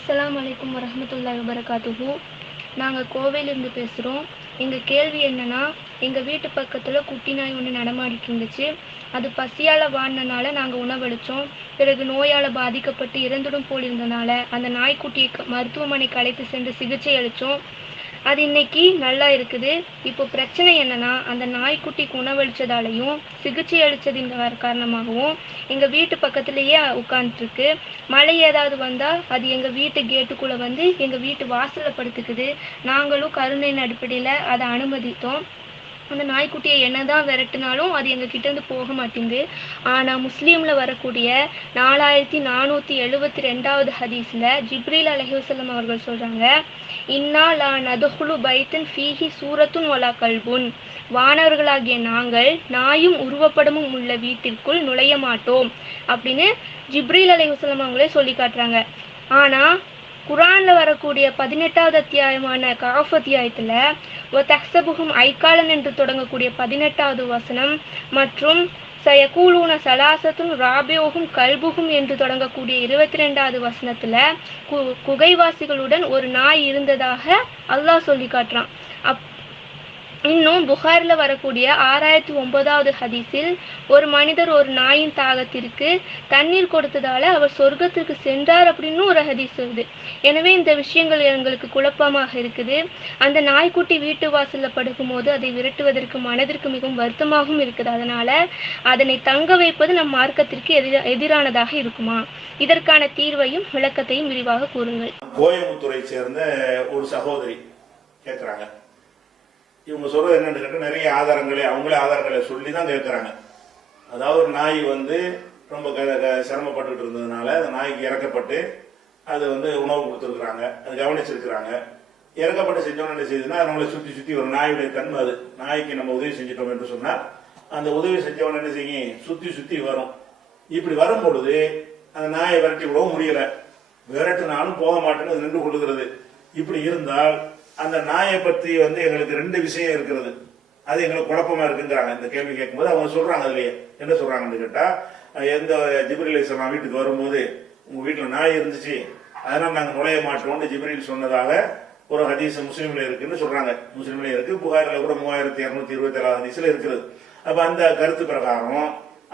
அஸ்லாம் அலைக்கும் வரமத்துல்லா வபரகாத்துஹு. நாங்கள் கோவையிலேருந்து பேசுகிறோம் எங்கள் கேள்வி என்னன்னா எங்கள் வீட்டு பக்கத்தில் குட்டி நாய் ஒன்று நடமாடிட்டு இருந்துச்சு. அது பசியால் வாடினனால நாங்கள் உணவளித்தோம் பிறகு நோயால் பாதிக்கப்பட்டு இறந்துடும் போல் இருந்தனால அந்த நாய்க்குட்டியை மருத்துவமனைக்கு அழைத்து சென்று சிகிச்சை அளித்தோம் அது இன்னைக்கு நல்லா இருக்குது. இப்போ பிரச்சனை என்னன்னா அந்த நாய்க்குட்டிக்கு உணவளிச்சதாலையும் சிகிச்சை அளிச்சதின் வர காரணமாகவும் எங்க வீட்டு பக்கத்துலேயே உட்காந்துருக்கு மழை ஏதாவது வந்தா அது எங்க வீட்டு கேட்டுக்குள்ள வந்து எங்க வீட்டு வாசல்ல படுத்துக்குது. நாங்களும் கருணையின் அடிப்படையில அதை அனுமதித்தோம். அந்த நாய்க்குட்டியை என்னதான் விரட்டினாலும் அது எங்க கிட்ட இருந்து போக மாட்டேங்குது. ஆனால் முஸ்லீம்ல வரக்கூடிய நாலாயிரத்தி நானூத்தி எழுபத்தி ரெண்டாவது ஹதீஸ்ல ஜிப்ரீல் அலஹிவசல்லம் அவர்கள் சொல்றாங்க இன்னா லா பைத்தன் ஃபீஹி சூரத்துன் வலா கல்புன். வானவர்களாகிய நாங்கள் நாயும் உருவப்படமும் உள்ள வீட்டிற்குள் நுழைய மாட்டோம் அப்படின்னு ஜிப்ரீல் அலைஹிவசல்லம் அவங்களே சொல்லி காட்டுறாங்க. ஆனா குரான்ல வரக்கூடிய பதினெட்டாவது அத்தியாயமான காஃப் அத்தியாயத்துல ஒ தக்சபுகும் ஐக்காலன் என்று தொடங்கக்கூடிய பதினெட்டாவது வசனம் மற்றும் சயகூலூன சலாசத்தும் ராபியோகும் கல்புகும் என்று தொடங்கக்கூடிய இருபத்தி ரெண்டாவது வசனத்துல கு குகைவாசிகளுடன் ஒரு நாய் இருந்ததாக அல்லாஹ் சொல்லி காட்டுறான். அப் இன்னும் புகாரில் வரக்கூடிய ஆறாயிரத்தி ஒன்பதாவது ஹதீஸில் ஒரு மனிதர் ஒரு நாயின் தாகத்திற்கு தண்ணீர் கொடுத்ததால அவர் சொர்க்கத்திற்கு சென்றார் அப்படின்னு ஒரு ஹதீஸ் வருது எனவே இந்த விஷயங்கள் எங்களுக்கு குழப்பமாக இருக்குது. அந்த நாய்க்குட்டி வீட்டு வாசல்ல படுக்கும்போது அதை விரட்டுவதற்கு மனதிற்கு மிகவும் வருத்தமாகவும் இருக்குது. அதனால அதனை தங்க வைப்பது நம் மார்க்கத்திற்கு எதிர எதிரானதாக இருக்குமா? இதற்கான தீர்வையும் விளக்கத்தையும் விரிவாக கூறுங்கள். கோயம்புத்தூரை சேர்ந்த ஒரு சகோதரி கேட்குறாங்க இவங்க சொல்றது என்னன்னு கேட்டால் நிறைய ஆதாரங்களை அவங்களே ஆதாரங்களை சொல்லி தான் கேட்குறாங்க அதாவது ஒரு நாய் வந்து ரொம்ப க க- சிரமப்பட்டுட்டு இருந்ததுனால அந்த நாய்க்கு இறக்கப்பட்டு அது வந்து உணவு கொடுத்துருக்குறாங்க. அது கவனிச்சிருக்கிறாங்க. இறக்கப்பட்டு செஞ்சோன்னு என்ன செய்யுதுன்னா நம்மளை சுற்றி சுற்றி ஒரு நாயுடைய தன்மை அது. நாய்க்கு நம்ம உதவி செஞ்சிட்டோம் என்று சொன்னால் அந்த உதவி செஞ்சவன என்ன செய்யும்? சுற்றி சுற்றி வரும். இப்படி வரும் பொழுது அந்த நாயை விரட்டி விடவும் முடியலை. விரட்டினாலும் போக மாட்டேன்னு அது நின்று கொள்ளுகிறது. இப்படி இருந்தால் அந்த நாயை பற்றி வந்து எங்களுக்கு ரெண்டு விஷயம் இருக்கிறது அது எங்களுக்கு குழப்பமா இருக்குங்கிறாங்க. இந்த கேள்வி கேட்கும்போது அவங்க சொல்றாங்க அதுலயே. என்ன சொல்றாங்கன்னு கேட்டா எந்த ஜிப்ரில் இஸ்லாம் வீட்டுக்கு வரும்போது உங்க வீட்டுல நாய் இருந்துச்சு அதனால நாங்க நுழைய மாட்டோம்னு ஜிப்ரில் சொன்னதாக ஒரு ஹதீஸ் முஸ்லீம்ல இருக்குன்னு சொல்றாங்க. முஸ்லீம்ல இருக்கு புகாரில் கூட மூவாயிரத்தி இருநூத்தி இருபத்தி ஏழாவது ஹதீஸ்ல இருக்குது. அப்ப அந்த கருத்து பிரகாரம்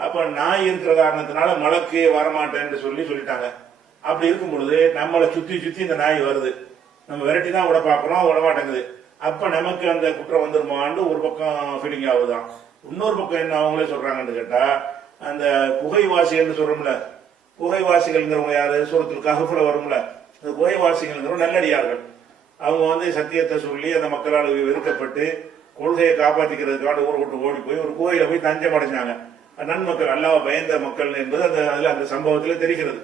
அப்ப நாய் இருக்கிற காரணத்தினால மலக்கு வரமாட்டேன்னு சொல்லி சொல்லிட்டாங்க. அப்படி இருக்கும் பொழுது நம்மளை சுத்தி சுத்தி இந்த நாய் வருது. நம்ம விரட்டி தான் விட பார்க்குறோம் விட மாட்டேங்குது. அப்போ நமக்கு அந்த குற்றம் வந்துருமான்னு ஒரு பக்கம் ஃபீலிங் ஆகுதான். இன்னொரு பக்கம் என்ன அவங்களே சொல்கிறாங்கன்னு கேட்டால் அந்த குகைவாசிகள்னு சொல்கிறோம்ல குகைவாசிகள்ங்கிறவங்க யார்? சூரத்தில் கஹஃப்ல வரும்ல. அந்த குகைவாசிகள்ங்கிறவங்க நல்லடியார்கள். அவங்க வந்து சத்தியத்தை சொல்லி அந்த மக்களால் வெறுக்கப்பட்டு கொள்கையை காப்பாற்றிக்கிறதுக்காக ஊரை விட்டு ஓடி போய் ஒரு கோயில போய் தஞ்சம் அடைஞ்சாங்க. நன்மக்கள் அல்லாவை பயந்த மக்கள் என்பது அந்த அதில் அந்த சம்பவத்தில் தெரிகிறது.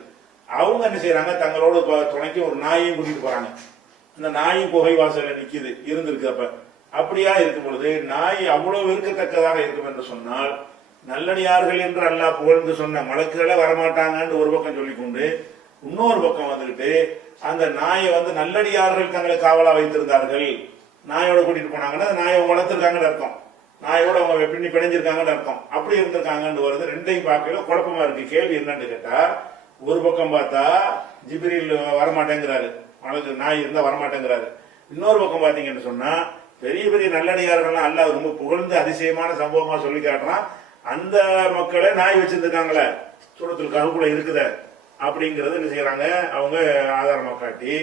அவங்க என்ன செய்யறாங்க தங்களோட துணைக்கு ஒரு நாயையும் கூட்டிட்டு போறாங்க. அந்த நாயும் குகை வாசல நிக்குது இருந்திருக்கு அப்ப. அப்படியா இருக்கும் பொழுது நாய் அவ்வளவு வெறுக்கத்தக்கதாக இருக்கும் என்று சொன்னால் நல்லடியார்கள் என்று அல்லாஹ் புகழ்ந்து சொன்ன மலக்குகளை வரமாட்டாங்கன்னு ஒரு பக்கம் சொல்லிக்கொண்டு இன்னொரு பக்கம் வந்துகிட்டு அந்த நாயை வந்து நல்லடியார்கள் தங்களை காவலா வைத்திருந்தார்கள். நாயோட கூட்டிட்டு போனாங்கன்னா நாயை வளர்த்திருக்காங்கன்னு அர்த்தம். நாயோட அவங்க பின்னி பிணைஞ்சிருக்காங்கன்னு அர்த்தம். அப்படி இருந்திருக்காங்கன்னு வருது. ரெண்டையும் பார்க்கல குழப்பமா இருக்கு. கேள்வி என்னன்னு கேட்டா ஒரு பக்கம் பார்த்தா ஜிபிரியில் வரமாட்டேங்கிறாரு. மலக்கு நாய் இருந்தால் வரமாட்டேங்கிறாரு. இன்னொரு பக்கம் பார்த்தீங்கன்னு சொன்னால் பெரிய பெரிய நல்லடியார்கள்லாம் அல்ல ரொம்ப புகழ்ந்து அதிசயமான சம்பவமாக சொல்லி காட்டுறான். அந்த மக்களே நாய் வச்சிருந்திருக்காங்களே. சூரத்தில் கருக்குள்ள இருக்குத அப்படிங்கிறது என்ன செய்யறாங்க? அவங்க ஆதாரமாக காட்டி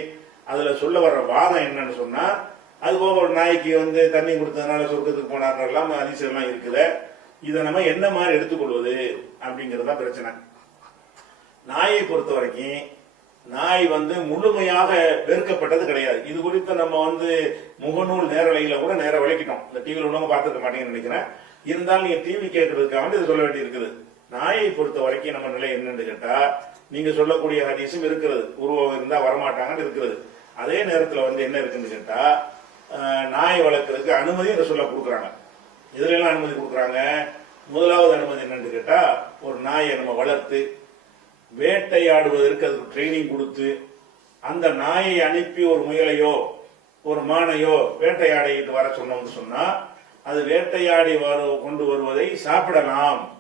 அதுல சொல்ல வர்ற வாதம் என்னன்னு சொன்னா அது போக ஒரு நாய்க்கு வந்து தண்ணி கொடுத்ததுனால சொர்க்கத்துக்கு போனார்லாம் அதிசயம்லாம் இருக்குது. இதை நம்ம என்ன மாதிரி எடுத்துக்கொள்வது அப்படிங்கிறது தான் பிரச்சனை. நாயை பொறுத்த வரைக்கும் நாய் வந்து முழுமையாக வெறுக்கப்பட்டது கிடையாது. இது குறித்து நம்ம வந்து முகநூல் நேரலையில கூட நேர விளக்கிட்டோம். இந்த டிவியில் உள்ளவங்க பார்த்துக்க மாட்டேங்கன்னு நினைக்கிறேன். இருந்தாலும் நீங்க டிவி கேட்கறதுக்காக வந்து இது சொல்ல வேண்டி இருக்குது நாயை பொறுத்த வரைக்கும் நம்ம நிலை என்னன்னு கேட்டா நீங்க சொல்லக்கூடிய ஹதீஸும் இருக்கிறது. உருவம் இருந்தா வரமாட்டாங்கன்னு இருக்கிறது. அதே நேரத்துல வந்து என்ன இருக்குன்னு கேட்டா நாய் வளர்க்கறதுக்கு அனுமதி இந்த சொல்ல கொடுக்குறாங்க. இதுல எல்லாம் அனுமதி கொடுக்குறாங்க? முதலாவது அனுமதி என்னன்னு கேட்டா ஒரு நாயை நம்ம வளர்த்து வேட்டையாடுவதற்கு அதுக்கு ட்ரைனிங் கொடுத்து அந்த நாயை அனுப்பி ஒரு முயலையோ ஒரு மானையோ வேட்டையாடிட்டு வர சொன்னோம்னு சொன்னா அது வேட்டையாடி வரு கொண்டு வருவதை சாப்பிடலாம்.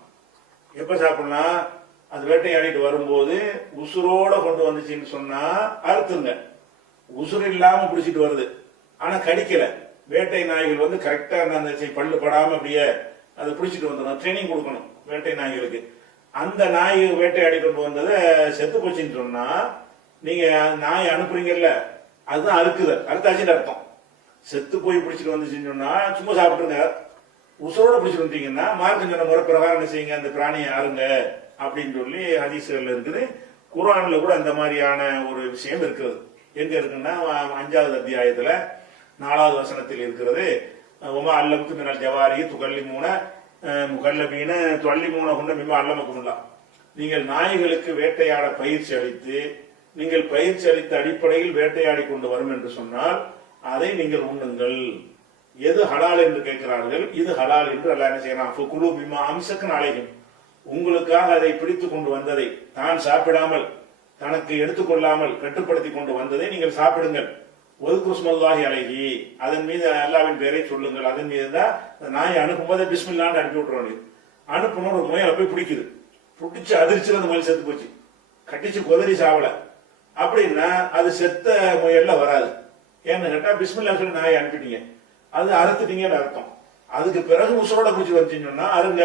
எப்ப சாப்பிடலாம்? அது வேட்டையாடிட்டு வரும்போது உசுரோட கொண்டு வந்துச்சுன்னு சொன்னா அறுத்துங்க. உசுறு இல்லாம பிடிச்சிட்டு வருது. ஆனா கடிக்கல. வேட்டை நாய்கள் வந்து கரெக்டா அந்த பல்லு படாம அப்படியே அதை பிடிச்சிட்டு வந்துடும் ட்ரைனிங் கொடுக்கணும் வேட்டை நாய்களுக்கு. அந்த நாய் வேட்டையாடி கொண்டு வந்ததை செத்து போச்சுன்னு சொன்னா நீங்க நாய் அனுப்புறீங்கல்ல அதுதான் அறுக்குது அறுத்தாச்சுன்னு அர்த்தம். செத்து போய் பிடிச்சிட்டு வந்துச்சுன்னு சொன்னா சும்மா சாப்பிட்டுருங்க. உசுரோட பிடிச்சிட்டு வந்தீங்கன்னா மார்க்கம் சொன்ன முறை பிரகாரம் என்ன செய்யுங்க? அந்த பிராணியை ஆறுங்க அப்படின்னு சொல்லி ஹதீஸ்கள்ல இருக்குது. குர்ஆன்ல கூட அந்த மாதிரியான ஒரு விஷயம் இருக்கிறது. எங்க இருக்குன்னா அஞ்சாவது அத்தியாயத்துல நாலாவது வசனத்தில் இருக்கிறது உமா அல்லமுத்து மினல் ஜவாரி துகல்லி மூன முகல்லபீன தொல்லி மூன கொண்ட மிம்ம அல்லமக்குமுல்லா நீங்கள் நாய்களுக்கு வேட்டையாட பயிற்சி அளித்து நீங்கள் பயிற்சி அளித்த அடிப்படையில் வேட்டையாடி கொண்டு வரும் என்று சொன்னால் அதை நீங்கள் உண்ணுங்கள். எது ஹலால் என்று கேட்கிறார்கள்? இது ஹலால் என்று அல்ல என்ன செய்யறான் குழு பிமா அம்சக்கு நாளைகள் உங்களுக்காக அதை பிடித்து கொண்டு வந்ததை தான் சாப்பிடாமல் தனக்கு எடுத்துக்கொள்ளாமல் கட்டுப்படுத்தி கொண்டு வந்ததை நீங்கள் சாப்பிடுங்கள். ஒதுக்குஸ்மல்லாஹி அழகி அதன் மீது அல்லாவின் பெயரை சொல்லுங்கள். அதன் மீது தான் அந்த நாயை அனுப்பும்போது பிஸ்மில்லான்னு அனுப்பி விட்டுருவோம் அனுப்பணும் ஒரு முயலை போய் பிடிக்குது. பிடிச்சி அதிர்ச்சியில் அந்த முயல் செத்து போச்சு. கட்டிச்சு குதறி சாவல. அப்படின்னா அது செத்த முயல்ல வராது. ஏன்னு கேட்டா பிஸ்மில்லா சொல்லி நாயை அனுப்பிட்டீங்க. அது அறுத்துட்டீங்கன்னு அர்த்தம். அதுக்கு பிறகு உசுரோட பிடிச்சி வந்துச்சுன்னு சொன்னா அருங்க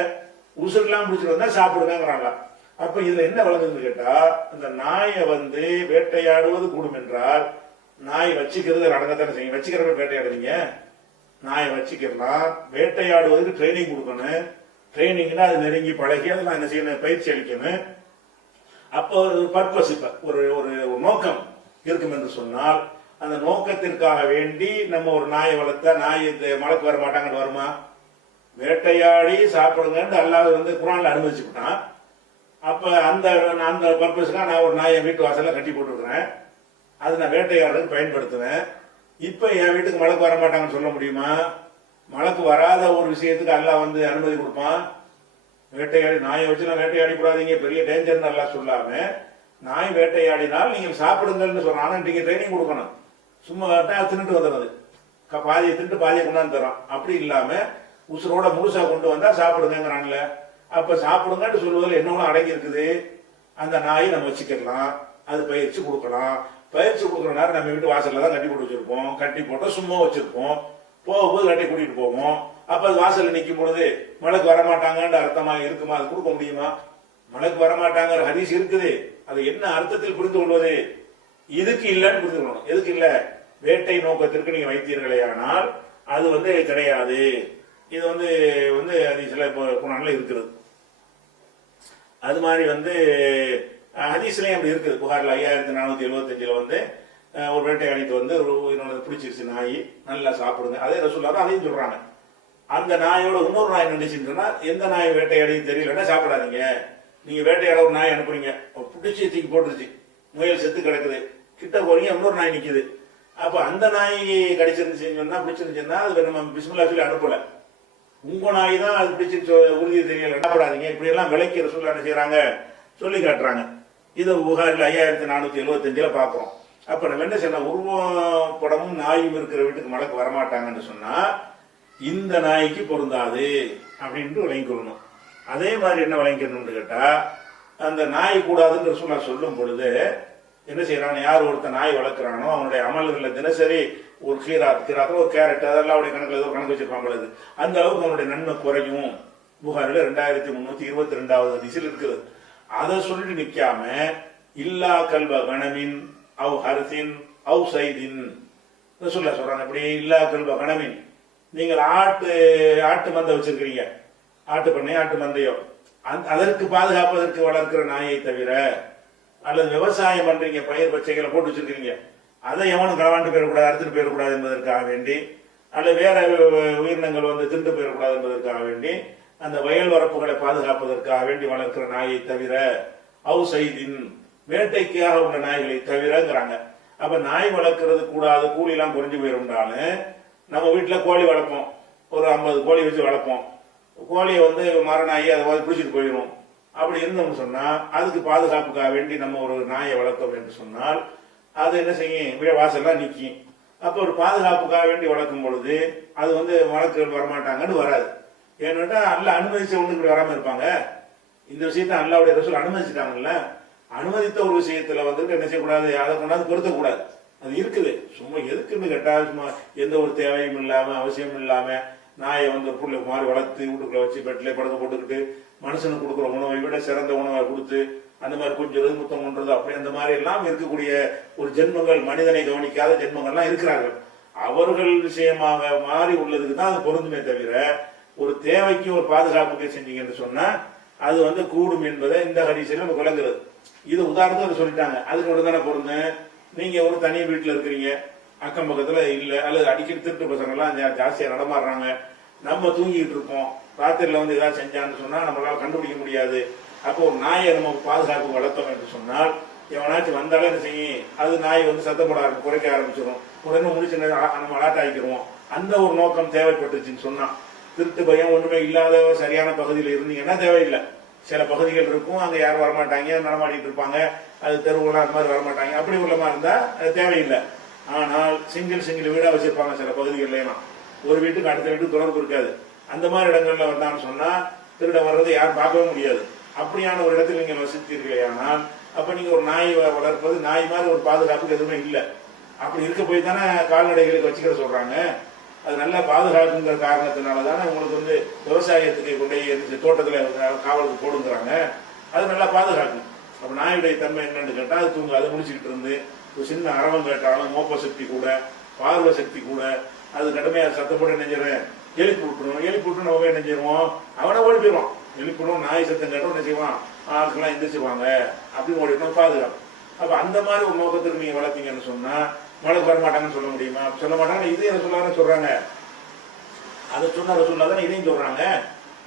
உசுரெல்லாம் பிடிச்சிட்டு வந்தா சாப்பிடுங்கிறாங்களா அப்ப இதுல என்ன வழங்குதுன்னு கேட்டா இந்த நாயை வந்து வேட்டையாடுவது கூடும் என்றால் நாய் வச்சுக்கிறது நடக்கத்தானே செய்யும். வச்சுக்கிறவங்க வேட்டையாடுவீங்க நாயை வச்சுக்கலாம் வேட்டையாடுவதற்கு ட்ரைனிங் கொடுக்கணும். ட்ரைனிங்னா அது நெருங்கி பழகி அதெல்லாம் என்ன செய்யணும்? பயிற்சி அளிக்கணும். அப்போ ஒரு பர்பஸ் இப்ப ஒரு ஒரு நோக்கம் இருக்கும் என்று சொன்னால் அந்த நோக்கத்திற்காக வேண்டி நம்ம ஒரு நாயை வளர்த்தா நாய் இந்த மலைக்கு வர மாட்டாங்கன்னு வருமா? வேட்டையாடி சாப்பிடுங்கன்னு அல்லாத வந்து குரான்ல அனுமதிச்சுக்கிட்டான். அப்ப அந்த அந்த பர்பஸ்க்காக நான் ஒரு நாயை வீட்டு வாசல்ல கட்டி போட்டுருக்கிறேன். அது நான் வேட்டையாடுறதுக்கு பயன்படுத்துவேன். இப்போ என் வீட்டுக்கு மழைக்கு வர மாட்டாங்கன்னு சொல்ல முடியுமா? மழைக்கு வராத ஒரு விஷயத்துக்கு அல்லா வந்து அனுமதி கொடுப்பான். வேட்டையாடி நாயை வச்சு நான் வேட்டையாடி கூடாதீங்க பெரிய டேஞ்சர் நல்லா சொல்லாம நாய் வேட்டையாடினால் நீங்கள் சாப்பிடுங்கள்னு சொல்றான். ஆனால் நீங்கள் ட்ரைனிங் கொடுக்கணும். சும்மா கேட்டா தின்னுட்டு வந்துடுறது. க- பாதியை தின்ட்டு பாதியை கொண்டாந்து தரோம் அப்படி இல்லாம உசுரோட முழுசா கொண்டு வந்தா சாப்பிடுங்கிறான்ல அப்ப சாப்பிடுங்கன்னு சொல்லுவதில் என்னவோ அடங்கி இருக்குது. அந்த நாயை நம்ம வச்சுக்கலாம் அது பயிற்சி கொடுக்கலாம். பயிற்சி கொடுக்குற நேரம் நம்ம வீட்டு வாசல்ல தான் கட்டி போட்டு வச்சிருப்போம். கட்டி போட்டு சும்மா வச்சிருப்போம். போகும்போது கட்டி கூட்டிட்டு போவோம். அப்ப அது வாசல்ல நிற்கும் பொழுது மழைக்கு வரமாட்டாங்கன்ற அர்த்தமா இருக்குமா? அது கொடுக்க முடியுமா? மழைக்கு வரமாட்டாங்கிற ஹரிஸ் இருக்குது. அது என்ன அர்த்தத்தில் புரிந்து கொள்வது? இதுக்கு இல்லைன்னு புரிந்து கொள்ளணும். எதுக்கு இல்ல? வேட்டை நோக்கத்திற்கு நீங்க வைத்தீர்களே ஆனால் அது வந்து கிடையாது. இது வந்து வந்து அது இப்போ குணங்கள் இருக்கிறது அது மாதிரி வந்து ஹதீஸ்லேயும் அப்படி இருக்குது. புகாரில் ஐயாயிரத்தி நானூற்றி எழுபத்தஞ்சில் வந்து ஒரு வேட்டையாடிட்டு வந்து ஒரு இன்னொன்று பிடிச்சிருச்சு நாய் நல்லா சாப்பிடுங்க. அதே ரசூல்லா தான் அதையும் சொல்கிறாங்க அந்த நாயோட இன்னொரு நாய் நினைச்சுன்னா எந்த நாய் வேட்டையாடி தெரியலன்னா சாப்பிடாதீங்க. நீங்கள் வேட்டையாட ஒரு நாய் அனுப்புறீங்க. பிடிச்சி தூக்கி போட்டுருச்சு. முயல் செத்து கிடக்குது. கிட்ட போறீங்க இன்னொரு நாய் நிற்கிது அப்போ அந்த நாய் கடிச்சிருந்துச்சுன்னா பிடிச்சிருந்துச்சுன்னா அது நம்ம பிஸ்மில்லா சொல்லி அனுப்பலை. உங்க நாய் தான் அது பிடிச்சி உறுதி தெரியல. சாப்பிடாதீங்க. இப்படியெல்லாம் எல்லாம் ரசூல்லா சொல்ல என்ன செய்கிறாங்க சொல்லி காட்டுறாங்க. இதை புகாரில் ஐயாயிரத்தி நானூற்றி எழுபத்தஞ்சில் பார்க்குறோம் அப்போ நம்ம என்ன செய்யலாம்? உருவம் படமும் நாயும் இருக்கிற வீட்டுக்கு மழைக்கு வரமாட்டாங்கன்னு சொன்னால் இந்த நாய்க்கு பொருந்தாது அப்படின்ட்டு விளங்கிக்கொள்ளணும் அதே மாதிரி என்ன விளங்கிக்கணும்னு கேட்டால் அந்த நாய் கூடாதுன்னு சொன்னா சொல்லும் பொழுது என்ன செய்யறான்? யார் ஒருத்த நாய் வளர்க்குறானோ அவனுடைய அமல்களில் தினசரி ஒரு கீராத் கீராத் ஒரு கேரட் அதெல்லாம் அவருடைய கணக்கில் ஏதோ கணக்கு வச்சிருப்பாங்க பொழுது அந்த அளவுக்கு அவனுடைய நன்மை குறையும். புகாரில் ரெண்டாயிரத்தி முந்நூற்றி இருபத்தி ரெண்டாவது திசையில் இருக்குது. அதை சொல்லிட்டு நிற்காம இல்லா கல்வ கணமின் அவ் ஹரசின் அவ் சைதின். சொல்ல சொல்றாங்க. இப்படி இல்லா கல்வ கணமின். நீங்கள் ஆட்டு ஆட்டு மந்தை வச்சிருக்கிறீங்க. ஆட்டு பண்ணை ஆட்டு மந்தையோ. அதற்கு பாதுகாப்பதற்கு வளர்க்கிற நாயை தவிர அல்லது விவசாயம் பண்றீங்க பயிர் பச்சைகளை போட்டு வச்சிருக்கீங்க அதை எவனும் களவாண்டு போயிடக்கூடாது அறுத்துட்டு போயிடக்கூடாது என்பதற்காக வேண்டி அல்லது வேற உயிரினங்கள் வந்து திண்டு போயிடக்கூடாது என்பதற்காக வேண்டி அந்த வயல் வரப்புகளை பாதுகாப்பதற்காக வேண்டி வளர்க்கிற நாயை தவிர அவு செய்தின் வேட்டைக்காக உள்ள நாய்களை தவிரங்கிறாங்க. அப்ப நாய் வளர்க்கறது கூடாது கூலி எல்லாம் குறைஞ்சு போயிருந்தாலும் நம்ம வீட்டுல கோழி வளர்ப்போம். ஒரு ஐம்பது கோழி வச்சு வளர்ப்போம். கோழியை வந்து மரணாயி அதை வந்து பிடிச்சிட்டு போயிடும் அப்படி இருந்தோம்னு சொன்னா அதுக்கு பாதுகாப்புக்காக வேண்டி நம்ம ஒரு நாயை வளர்த்தோம் என்று சொன்னால் அது என்ன செய்யும்? வீட வாசல்லாம் நிற்கும் அப்ப ஒரு பாதுகாப்புக்காக வேண்டி வளர்க்கும் பொழுது அது வந்து வழக்குகள் வரமாட்டாங்கன்னு வராது. ஏன்னாட்டா அல்ல அனுமதிச்ச இப்படி வராம இருப்பாங்க. இந்த விஷயத்தை அல்லாவுடைய ரசூல் அனுமதிச்சிட்டாங்கல்ல? அனுமதித்த ஒரு விஷயத்துல வந்துட்டு என்ன செய்யக்கூடாது? அதை கொண்டாந்து பொருத்தக்கூடாது. அது இருக்குது. சும்மா எதுக்குன்னு கேட்டா சும்மா எந்த ஒரு தேவையும் இல்லாம அவசியம் இல்லாம நாயை வந்து புள்ள மாதிரி வளர்த்து வீட்டுக்குள்ள வச்சு பெட்ல படுக்க போட்டுக்கிட்டு மனுஷனுக்கு கொடுக்குற உணவை விட சிறந்த உணவை கொடுத்து அந்த மாதிரி கொஞ்சம் முத்தம் கொண்டது அப்படி அந்த மாதிரி எல்லாம் இருக்கக்கூடிய ஒரு ஜென்மங்கள் மனிதனை கவனிக்காத ஜென்மங்கள்லாம் இருக்கிறார்கள். அவர்கள் விஷயமாக மாறி உள்ளதுக்கு தான் அது பொருந்துமே தவிர ஒரு தேவைக்கு ஒரு பாதுகாப்புக்கு செஞ்சீங்கன்னு சொன்னா அது வந்து கூடும் என்பதை இந்த ஹரிசில் நம்ம விளங்குறது. இது உதாரணத்துக்கு சொல்லிட்டாங்க. அதுக்கு மட்டும் தானே பொருந்து நீங்க ஒரு தனி வீட்டில் இருக்கிறீங்க. அக்கம் பக்கத்துல இல்லை அல்லது அடிக்கடி திருட்டு பசங்கள்லாம் ஜாஸ்தியாக நடமாடுறாங்க. நம்ம தூங்கிட்டு இருப்போம். ராத்திரில வந்து ஏதாவது செஞ்சான்னு சொன்னா நம்மளால கண்டுபிடிக்க முடியாது. அப்போ ஒரு நாயை நம்ம பாதுகாப்பு வளர்த்தோம் என்று சொன்னால் எவனாச்சும் வந்தாலும் என்ன செய்யும்? அது நாய் வந்து சத்தம் போட ஆரம்பி குறைக்க ஆரம்பிச்சிடும் உடனே முடிச்சு நம்ம அலாட் ஆகிக்கிறோம் அந்த ஒரு நோக்கம் தேவைப்பட்டுச்சுன்னு சொன்னான் திருட்டு பயம் ஒண்ணுமே இல்லாத சரியான பகுதியில் இருந்தீங்கன்னா தேவையில்லை. சில பகுதிகள் இருக்கும் அங்க யாரும் வரமாட்டாங்க நடமாடிட்டு இருப்பாங்க அது தெருவுலாம் அந்த மாதிரி வரமாட்டாங்க. அப்படி உள்ள மாதிரி இருந்தா அது தேவையில்லை. ஆனால் சிங்கிள் சிங்கிள் வீடா வச்சிருப்பாங்க சில பகுதிகள்லாம் ஒரு வீட்டுக்கு அடுத்த வீட்டுக்கு தொடர்பு இருக்காது. அந்த மாதிரி இடங்கள்ல வந்தான்னு சொன்னா திருட வர்றதை யாரும் பார்க்கவே முடியாது. அப்படியான ஒரு இடத்தில் நீங்க வசித்தீர்களே ஆனால் அப்ப நீங்க ஒரு நாய் வ- வளர்ப்பது நாய் மாதிரி ஒரு பாதுகாப்புக்கு எதுவுமே இல்லை. அப்படி இருக்க போய் தானே கால்நடைகளுக்கு வச்சுக்கிற சொல்றாங்க. அது நல்லா பாதுகாக்குங்கிற காரணத்தினால தானே உங்களுக்கு வந்து விவசாயத்துக்கு கொண்டு போய் தோட்டத்தில் காவலுக்கு போடுங்கிறாங்க. அது நல்லா பாதுகாக்கும் அப்போ நாயுடைய தன்மை என்னன்னு கேட்டால் அது தூங்க அதை முடிச்சுக்கிட்டு இருந்து ஒரு சின்ன அரவம் கேட்டாலும் மோப்ப சக்தி கூட பார்வை சக்தி கூட அது கடுமையா சத்தம் போட்டு நெஞ்சிடுறேன் எழுப்பி விட்டுரும் எழுப்பி விட்டு நம்ம என்ன செய்வோம்? அவனை ஓடி போயிடுவான். எழுப்பிடும் நாய் சத்தம் கேட்டோம் என்ன செய்வான்? ஆட்கள்லாம் எந்திரிச்சுவாங்க அப்படின்னு ஓடிட்டோம். பாதுகாப்பு. அப்போ அந்த மாதிரி ஒரு நோக்கத்தில் நீங்கள் வளர்த்தீங்கன்னு சொன்னால் மழை வர மாட்டாங்கன்னு சொல்ல முடியுமா? சொல்ல மாட்டாங்க இது என்ன சொல்லான்னு சொல்றாங்க? அதை சொன்ன ரசூல்லா தான் இதையும் சொல்றாங்க.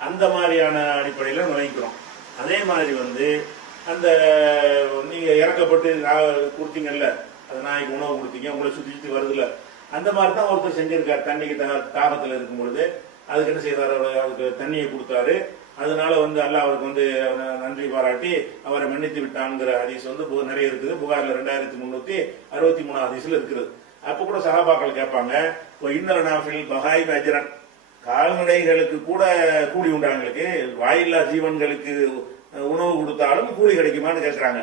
அந்த மாதிரியான அடிப்படையில் நுழைக்கிறோம் அதே மாதிரி வந்து அந்த நீங்கள் இறக்கப்பட்டு கொடுத்தீங்கல்ல அது நாய்க்கு உணவு கொடுத்தீங்க உங்களை சுற்றி சுற்றி வருதுல்ல அந்த மாதிரி தான் ஒருத்தர் செஞ்சுருக்கார். தண்ணிக்கு தா தாகத்துல இருக்கும் பொழுது அதுக்கு என்ன செய்தார் அதுக்கு தண்ணியை கொடுத்தாரு. அதனால வந்து அல்லாஹ் அவருக்கு வந்து நன்றி பாராட்டி அவரை மன்னித்து விட்டான்ங்கிற ஹதீஸ் வந்து நிறைய இருக்குது. புகாரில் ரெண்டாயிரத்தி முன்னூத்தி அறுபத்தி மூணு ஹதீஸ்ல இருக்குது. அப்ப கூட சகாபாக்கள் கேட்பாங்க இப்போ நாஃபில் பஹாய் பஜரன் கால்நடைகளுக்கு கூட கூலி உண்டாங்களுக்கு வாயில்லா ஜீவன்களுக்கு உணவு கொடுத்தாலும் கூலி கிடைக்குமான்னு கேட்குறாங்க.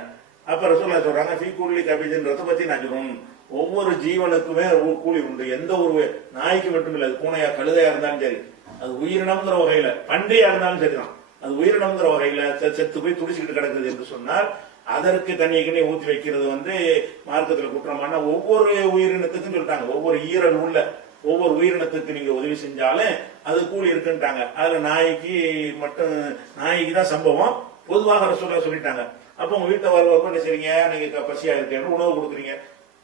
அப்ப ரசூல்லா சொல்றாங்க ஃபீ கூலி கபிஜன்றத பத்தி நான் சொல்றோம் ஒவ்வொரு ஜீவனுக்குமே கூலி உண்டு. எந்த ஒரு நாய்க்கு மட்டும் இல்லை பூனையா கழுதையா இருந்தாலும் சரி. அது உயிரினம்ங்கிற வகையில பன்றியா இருந்தாலும் சரிதான். அது உயிரினம்ங்கிற வகையில செத்து போய் துடிச்சுக்கிட்டு கிடக்குது என்று சொன்னால் அதற்கு தண்ணி கிண்ணி ஊத்தி வைக்கிறது வந்து மார்க்கத்துல குற்றமான ஒவ்வொரு உயிரினத்துக்கும் சொல்லிட்டாங்க. ஒவ்வொரு ஈரல் உள்ள ஒவ்வொரு உயிரினத்துக்கு நீங்க உதவி செஞ்சாலும் அது கூலி இருக்குன்ட்டாங்க. அதுல நாய்க்கு மட்டும் நாய்க்கு தான் சம்பவம். பொதுவாக சொல்ல சொல்லிட்டாங்க. அப்ப உங்க வீட்டை வருவாங்க என்ன செய்றீங்க? நீங்க க- பசியா இருக்கேன்னு உணவு கொடுக்குறீங்க.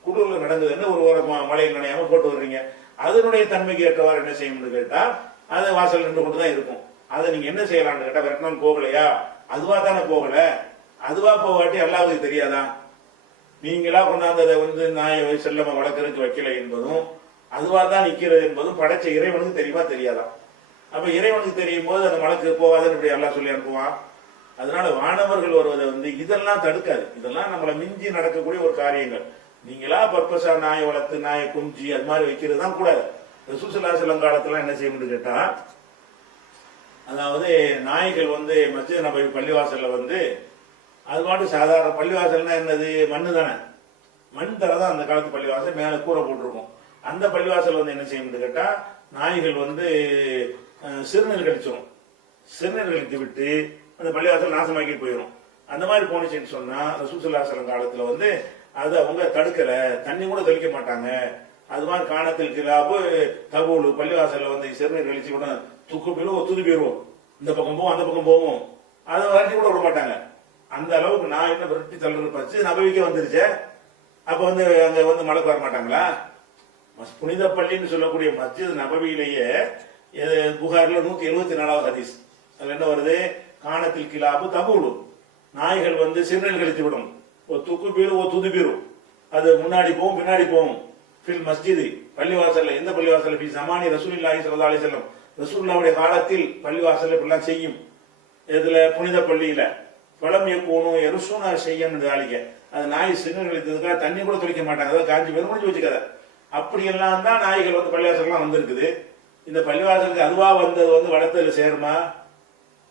குடூர்ல நடந்ததுன்னு ஒரு ஒரு மழையில் நினையாம போட்டு வர்றீங்க. அதனுடைய தன்மைக்கு ஏற்றவாறு என்ன செய்யணும்னு கேட்டா அது வாசல் நின்று கொண்டு தான் இருக்கும். அதை நீங்க என்ன செய்யலாம்னு கேட்டால் விரட்டினால் போகலையா? அதுவா தானே போகல. அதுவா போகாட்டி அல்லாவுக்கு தெரியாதா? நீங்களா கொண்டாந்து அதை வந்து நாயை செல்லம வளர்க்கறதுக்கு வைக்கல என்பதும் அதுவா தான் நிக்கிறது என்பதும் படைச்ச இறைவனுக்கு தெரியுமா தெரியாதா? அப்ப இறைவனுக்கு தெரியும் போது அந்த மலக்கு போகாதுன்னு இப்படி எல்லாம் சொல்லி அனுப்புவான். அதனால வானவர்கள் வருவதை வந்து இதெல்லாம் தடுக்காது. இதெல்லாம் நம்மளை மிஞ்சி நடக்கக்கூடிய ஒரு காரியங்கள். நீங்களா பர்பஸா நாயை வளர்த்து நாயை குஞ்சு அது மாதிரி வைக்கிறது தான் கூடாது. ரசூசல்லா செல்லம் காலத்துல என்ன செய்யணும்னு கேட்டா அதாவது நாய்கள் வந்து மஸ்ஜித் நபி பள்ளிவாசல்ல வந்து அது பாட்டு சாதாரண பள்ளிவாசல்னா என்னது? மண்ணு தானே. மண் தர தான் அந்த காலத்து பள்ளிவாசல் மேல கூரை போட்டிருக்கும். அந்த பள்ளிவாசல் வந்து என்ன செய்யணும்னு கேட்டா நாய்கள் வந்து சிறுநீர் கழிச்சிடும் சிறுநீர் கழித்து விட்டு அந்த பள்ளிவாசல் நாசமாக்கி போயிடும் அந்த மாதிரி போனுச்சுன்னு சொன்னா ரசூசல்லாசலம் காலத்துல வந்து அது அவங்க தடுக்கல. தண்ணி கூட தெளிக்க மாட்டாங்க. அது மாதிரி காணத்தில் கிலாபு தகவல் பள்ளிவாசல்ல வந்து சிறுநீர் கழிச்சு கூட துக்கு போயிடும் ஒத்துது போயிடுவோம் இந்த பக்கம் போவோம் அந்த பக்கம் போவோம். அதை வரட்டி கூட விட மாட்டாங்க. அந்த அளவுக்கு நான் என்ன விரட்டி தள்ளுறது பச்சு நபவிக்க வந்துருச்சே. அப்ப வந்து அங்க வந்து மழைக்கு வர மாட்டாங்களா? புனித பள்ளின்னு சொல்லக்கூடிய மஸ்ஜித் நபவியிலேயே புகாரில் புகார்ல நூத்தி எழுபத்தி நாலாவது ஹதீஸ். அதுல என்ன வருது? காணத்தில் கிலாபு தபுலு. நாய்கள் வந்து சிறுநீர் கழித்து விடும். ஒரு துக்கு பீரும் ஒரு துது பீரும் அது முன்னாடி போகும் பின்னாடி போகும். ஃபில் மஸ்ஜிது பள்ளிவாசல்ல எந்த பள்ளிவாசல்ல? பி சமானி ரசூலில்லாஹி சல்லா அலி செல்லம் ரசூல்லாவுடைய காலத்தில் பள்ளிவாசல்ல இப்படிலாம் செய்யும். இதுல புனித பள்ளியில. பழம் எப்போனும் எருசூனா செய்யணும் தாளிக்க அது நாய் சின்ன தண்ணி கூட துளிக்க மாட்டாங்க. அதாவது காஞ்சி வெறும் முடிஞ்சு வச்சுக்காத. அப்படியெல்லாம் தான் நாய்கள் வந்து பள்ளிவாசல்லாம் வந்திருக்குது. இந்த பள்ளிவாசலுக்கு அதுவா வந்தது வந்து வளர்த்ததுல சேருமா?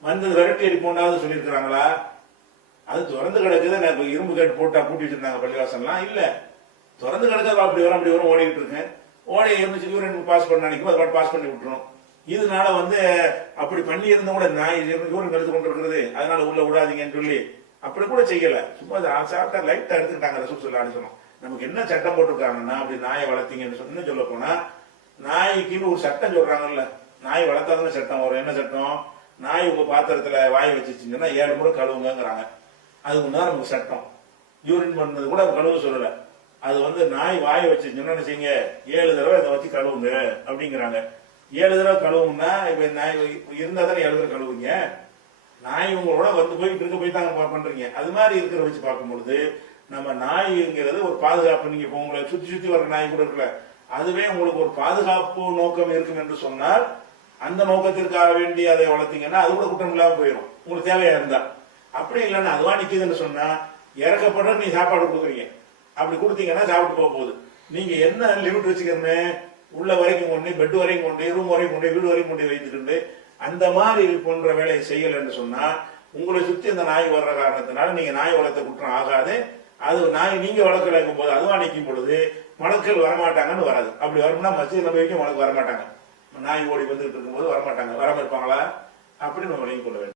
வந்தது விரட்டி அடிப்போண்டாவது சொல்லியிருக்கிறாங்களா? அது திறந்து கிடக்குது இரும்பு கேட்டு போட்டா பூட்டி வச்சிருந்தாங்க பள்ளிவாசல்லாம். இல்லை. திறந்து கிடக்காது அப்படி வரும் அப்படி வரும் ஓடிக்கிட்டு இருக்கேன். ஓடி இருந்துச்சு யூரின் பாஸ் பண்ண நினைக்கும் அது பாஸ் பண்ணி விட்டுரும் இதனால வந்து அப்படி பண்ணி இருந்த கூட நாய் யூரின் எடுத்து கொண்டு இருக்கிறது. அதனால உள்ள விடாதீங்கன்னு சொல்லி அப்படி கூட செய்யல. சும்மா சாப்பிட்டா லைட்டா எடுத்துக்கிட்டாங்க ரசூல் சொல்லான்னு சொன்னோம். நமக்கு என்ன சட்டம் போட்டிருக்காங்கன்னா அப்படி நாயை வளர்த்தீங்கன்னு சொன்ன சொல்ல போனா நாய்க்குன்னு ஒரு சட்டம் சொல்றாங்கல்ல. நாய் வளர்த்தாதான சட்டம் வரும். என்ன சட்டம்? நாய் உங்க பாத்திரத்துல வாய் வச்சுச்சுங்கன்னா ஏழு முறை கழுவுங்கிறாங்க அதுக்கு முன்னாடி நமக்கு சட்டம். யூரின் பண்ணது கூட கழுவு சொல்லலை. அது வந்து நாய் வாயை வச்சுச்சுன்னா என்ன செய்யுங்க ஏழு தடவை இதை வச்சு கழுவுங்க அப்படிங்கிறாங்க. ஏழு தடவை கழுவுங்கன்னா இப்ப நாய் இருந்தா தானே ஏழு தடவை கழுவுங்க நாய் உங்களோட வந்து போயிட்டு இருக்க போய் தாங்க பா- பண்றீங்க. அது மாதிரி இருக்கிற வச்சு பார்க்கும் பொழுது நம்ம நாய்ங்கிறது ஒரு பாதுகாப்பு. நீங்க இப்போ உங்களை சுத்தி சுத்தி வர நாய் கூட இருக்கல. அதுவே உங்களுக்கு ஒரு பாதுகாப்பு நோக்கம் இருக்கும் என்று சொன்னால் அந்த நோக்கத்திற்காக வேண்டி அதை வளர்த்தீங்கன்னா அது கூட குற்றம் இல்லாமல் போயிடும் உங்களுக்கு தேவையா இருந்தா. அப்படி இல்லைன்னா அதுவா நிக்குதுன்னு சொன்னா இறக்கப்படுற நீ சாப்பாடு கொடுக்குறீங்க. அப்படி கொடுத்தீங்கன்னா சாப்பிட்டு போக போகுது. நீங்க என்ன லிமிட் வச்சுக்கிறேன்னு உள்ள வரைக்கும் கொண்டு பெட் வரைக்கும் கொண்டு ரூம் வரைக்கும் கொண்டு வீடு வரைக்கும் கொண்டு வைத்துக்கிட்டு அந்த மாதிரி போன்ற வேலையை செய்யலைன்னு சொன்னா உங்களை சுத்தி அந்த நாய் வர்ற காரணத்தினால நீங்க நாய் வளர்த்த குற்றம் ஆகாது. அது நாய் நீங்க வளர்க்கலைங்கும் போது அதுவா நிற்கும் பொழுது மணக்கள் வரமாட்டாங்கன்னு வராது. அப்படி வரும்னா மத்திய நம்ம வரைக்கும் வரமாட்டாங்க. நாய் ஓடி வந்துகிட்டு இருக்கும்போது வரமாட்டாங்க. வராம இருப்பாங்களா? அப்படின்னு நம்ம விளங்கிக் கொள்ள வேண்டும்.